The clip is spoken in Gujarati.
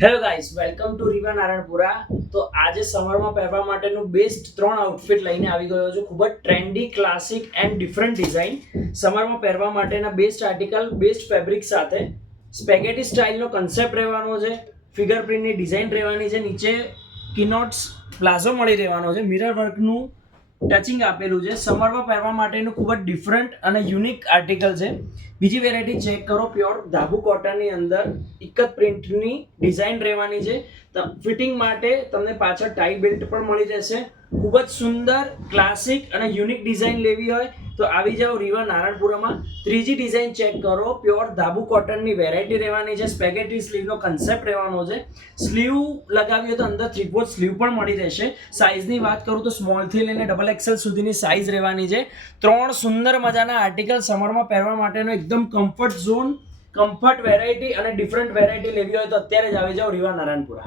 હેલો ગાઈસ, વેલકમ ટુ રીવા નારણપુરા. તો આજે સમરમાં પહેરવા માટેનું બેસ્ટ 3 આઉટફિટ લઈને આવી ગયો છું. ખૂબ જ trendy, classic and different design. સમરમાં પહેરવા માટેના બેસ્ટ આર્ટિકલ, બેસ્ટ ફેબ્રિક સાથે સ્પેગેટી સ્ટાઇલનો કન્સેપ્ટ રહેવાનો છે. ફિગર પ્રિન્ટની ડિઝાઇન રહેવાની છે. નીચે કિનોટ્સ પ્લાઝો મળી રહેવાનો છે. મિરર વર્કનું ટચિંગ આપેલું છે. સમરમાં પહેરવા માટેનું ખૂબ જ ડિફરન્ટ અને યુનિક આર્ટિકલ છે. બીજી વેરાયટી ચેક કરો. પ્યોર ધાબુ કોટનની અંદર ઇક્કત પ્રિન્ટની ડિઝાઇન રહેવાની છે. ફિટિંગ માટે તમને પાછળ ટાઈ બેલ્ટ પણ મળી રહેશે. ખૂબ જ સુંદર, ક્લાસિક અને યુનિક ડિઝાઇન લેવી હોય તો આવી જાઓ રીવા નારણપુરામાં. ત્રીજી ડિઝાઇન ચેક કરો. પ્યોર ધાબુ કોટનની વેરાયટી રહેવાની છે. સ્પેગેટી સ્લીવનો કન્સેપ્ટ રહેવાનો છે. સ્લીવ લગાવી હોય તો અંદર 3/4 સ્લીવ પણ મળી રહેશે. સાઇઝની વાત કરું તો સ્મોલથી લઈને ડબલ એક્સેલ સુધીની સાઇઝ રહેવાની છે. 3 સુંદર મજાના આર્ટિકલ સમરમાં પહેરવા માટેનો એકદમ કમ્ફર્ટ ઝોન, કમ્ફર્ટ વેરાયટી અને ડિફરન્ટ વેરાયટી લેવી હોય તો અત્યારે જ આવી જાઓ રીવા નારણપુરા.